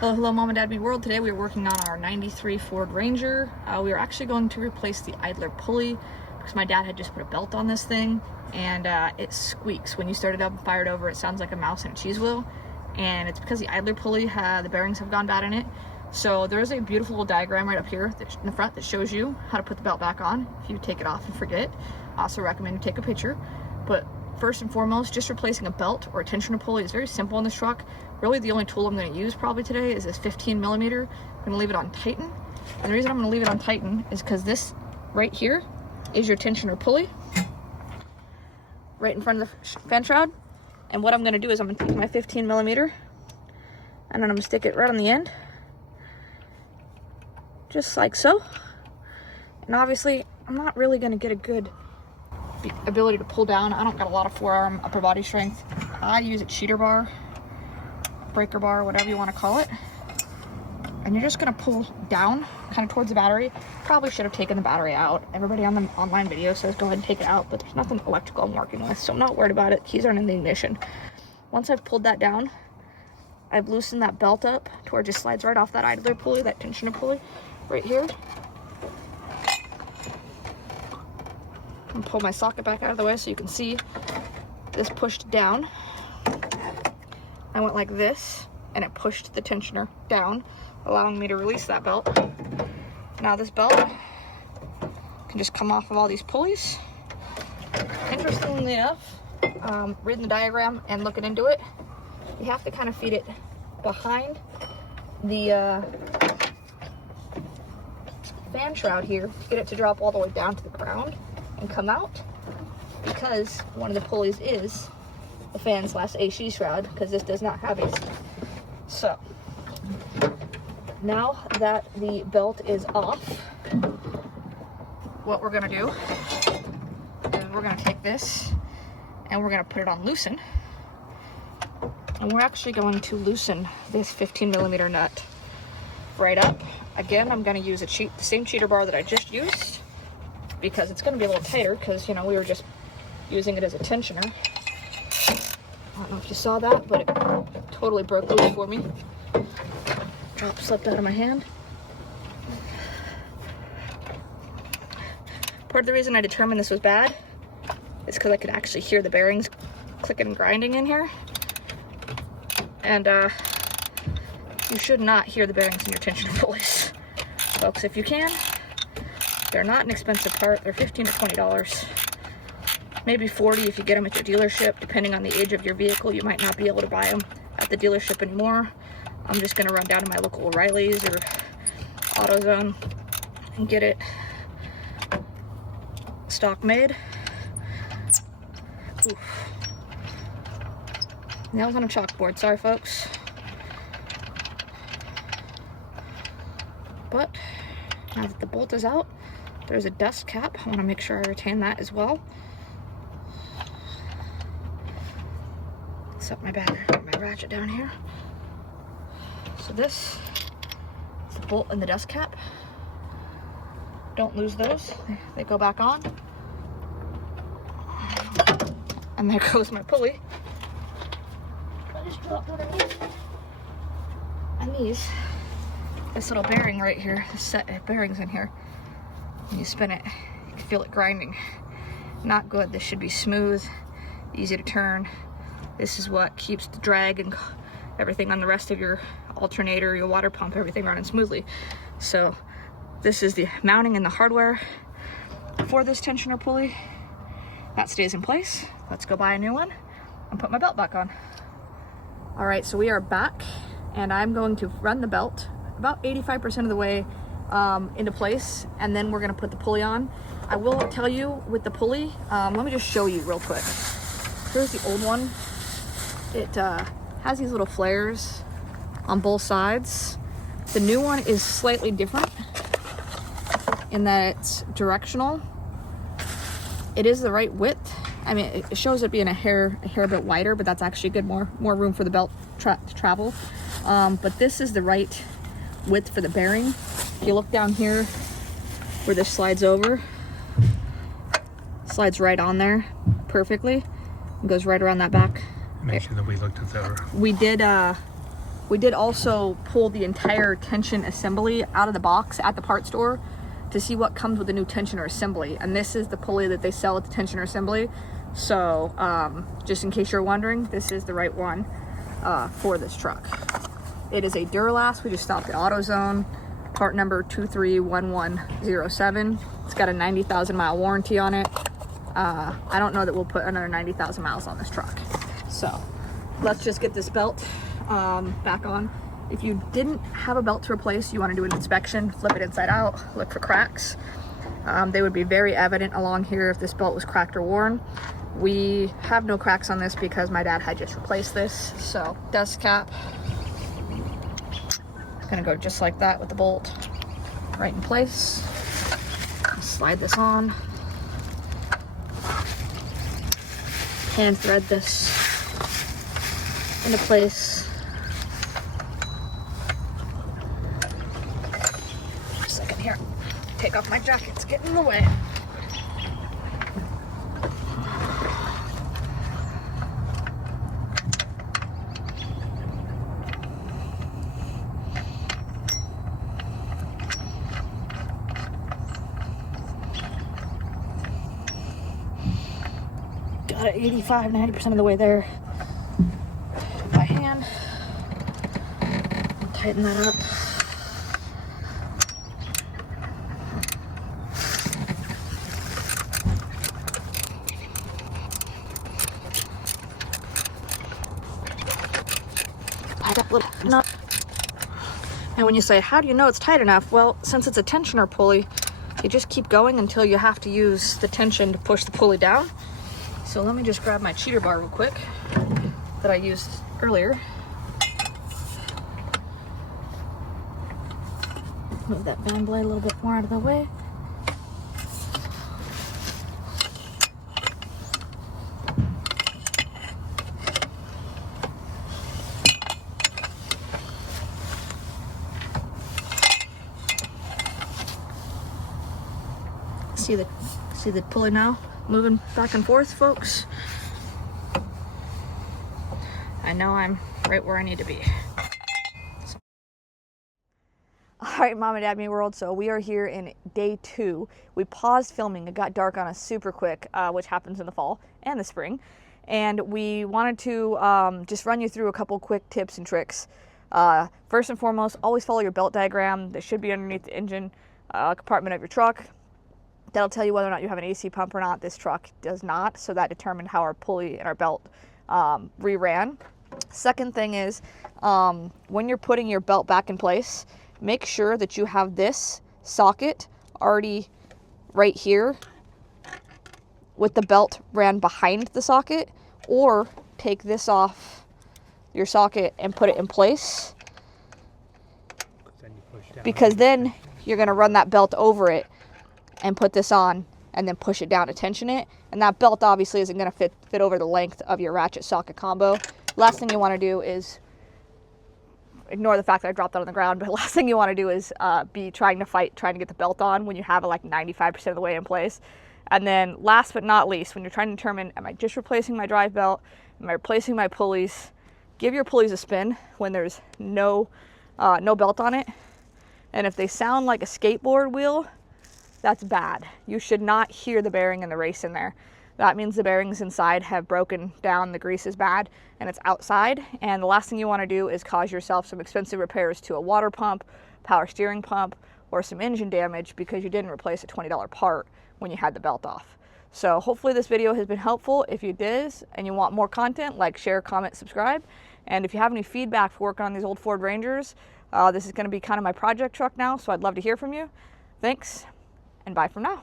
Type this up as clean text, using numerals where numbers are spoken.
Hello, hello, Mom and Dad, Me World. Today we are working on our 93 Ford Ranger. We are actually going to replace the idler pulley because my dad had just put a belt on this thing and it squeaks. When you start it up and fire it over, it sounds like a mouse in a cheese wheel. And it's because the idler pulley, the bearings have gone bad in it. So there is a beautiful little diagram right up here in the front that shows you how to put the belt back on if you take it off and forget. I also recommend you take a picture. But first and foremost, just replacing a belt or a tensioner pulley is very simple in this truck. Really the only tool I'm going to use probably today is this 15 millimeter. I'm going to leave it on Tighten. And the reason I'm going to leave it on Tighten is because this right here is your tensioner pulley. Right in front of the fan shroud. And what I'm going to do is I'm going to take my 15 millimeter and then I'm going to stick it right on the end. Just like so. And obviously I'm not really going to get a good ability to pull down. I don't got a lot of forearm upper body strength. I use a cheater bar, breaker bar, whatever you want to call it. And you're just going to pull down kind of towards the battery. Probably should have taken the battery out. Everybody on the online video says go ahead and take it out, but there's nothing electrical I'm working with, so I'm not worried about it. Keys aren't in the ignition. Once I've pulled that down, I've loosened that belt up to where it just slides right off that idler pulley, that tensioner pulley right here. And pull my socket back out of the way so you can see this pushed down. I went like this and it pushed the tensioner down, allowing me to release that belt. Now this belt can just come off of all these pulleys. Interestingly enough, reading the diagram and looking into it, you have to kind of feed it behind the fan shroud here to get it to drop all the way down to the ground and come out, because one of the pulleys is the fan/AC shroud, because this does not have AC. So now that the belt is off, what we're gonna do is we're gonna take this and we're gonna put it on loosen, and we're actually going to loosen this 15 millimeter nut right up. Again, I'm gonna use the same cheater bar that I just used, because it's going to be a little tighter, because, you know, we were just using it as a tensioner. I don't know if you saw that, but it totally broke loose for me. Drop slipped out of my hand. Part of the reason I determined this was bad is because I could actually hear the bearings clicking and grinding in here. And you should not hear the bearings in your tensioner pulleys. Folks, if you can, they're not an expensive part. They're $15 to $20. Maybe $40 if you get them at your dealership. Depending on the age of your vehicle, you might not be able to buy them at the dealership anymore. I'm just going to run down to my local O'Reilly's or AutoZone and get it stock made. Oof. Nails on a chalkboard. Sorry, folks. But now that the bolt is out, there's a dust cap. I want to make sure I retain that as well. Set my ratchet down here. So this is the bolt and the dust cap. Don't lose those. They go back on. And there goes my pulley. I just dropped underneath. And this little bearing right here, this set of bearings in here. When you spin it, you can feel it grinding. Not good. This should be smooth, easy to turn. This is what keeps the drag and everything on the rest of your alternator, your water pump, everything running smoothly. So this is the mounting and the hardware for this tensioner pulley. That stays in place. Let's go buy a new one and put my belt back on. All right, so we are back, and I'm going to run the belt about 85% of the way into place, and then we're going to put the pulley on. I will tell you with the pulley, let me just show you real quick. Here's the old one. It has these little flares on both sides. The new one is slightly different in that it's directional. It is the right width. I mean, it shows it being a hair bit wider, but that's actually good, more room for the belt to travel. But this is the right width for the bearing. If you look down here where this slides over, slides right on there perfectly. It goes right around that back. Make sure that we looked at that. We did We did also pull the entire tension assembly out of the box at the parts store to see what comes with the new tensioner assembly. And this is the pulley that they sell at the tensioner assembly. So just in case you're wondering, this is the right one for this truck. It is a Duralast. We just stopped at AutoZone. Part number 231107. It's got a 90,000 mile warranty on it. I don't know that we'll put another 90,000 miles on this truck. So let's just get this belt back on. If you didn't have a belt to replace, you want to do an inspection, flip it inside out, look for cracks. They would be very evident along here if this belt was cracked or worn. We have no cracks on this because my dad had just replaced this. So dust cap. Gonna go just like that with the bolt right in place. Slide this on. Hand thread this into place. Just a second here. Take off my jacket, it's getting in the way. Got it 85, 90% of the way there by hand. Tighten that up. Tight up a little nut. And when you say, how do you know it's tight enough? Well, since it's a tensioner pulley, you just keep going until you have to use the tension to push the pulley down. So let me just grab my cheater bar real quick that I used earlier. Move that band blade a little bit more out of the way. See the pulley now? Moving back and forth, folks. I know I'm right where I need to be. All right, Mom and Dad Me World. So we are here in day 2. We paused filming. It got dark on us super quick, which happens in the fall and the spring. And we wanted to just run you through a couple quick tips and tricks. First and foremost, always follow your belt diagram. That should be underneath the engine compartment of your truck. That'll tell you whether or not you have an AC pump or not. This truck does not, so that determined how our pulley and our belt re-ran. Second thing is, when you're putting your belt back in place, make sure that you have this socket already right here with the belt ran behind the socket, or take this off your socket and put it in place, because then you're going to run that belt over it and put this on and then push it down to tension it. And that belt obviously isn't going to fit over the length of your ratchet socket combo. Last thing you want to do is, ignore the fact that I dropped that on the ground, but last thing you want to do is be trying to get the belt on when you have it like 95% of the way in place. And then last but not least, when you're trying to determine, am I just replacing my drive belt? Am I replacing my pulleys? Give your pulleys a spin when there's no belt on it. And if they sound like a skateboard wheel, that's bad. You should not hear the bearing and the race in there. That means the bearings inside have broken down, the grease is bad, and it's outside. And the last thing you want to do is cause yourself some expensive repairs to a water pump, power steering pump, or some engine damage because you didn't replace a $20 part when you had the belt off. So hopefully this video has been helpful. If you did and you want more content, like, share, comment, subscribe. And if you have any feedback for working on these old Ford Rangers, this is going to be kind of my project truck now, so I'd love to hear from you. Thanks, and bye for now.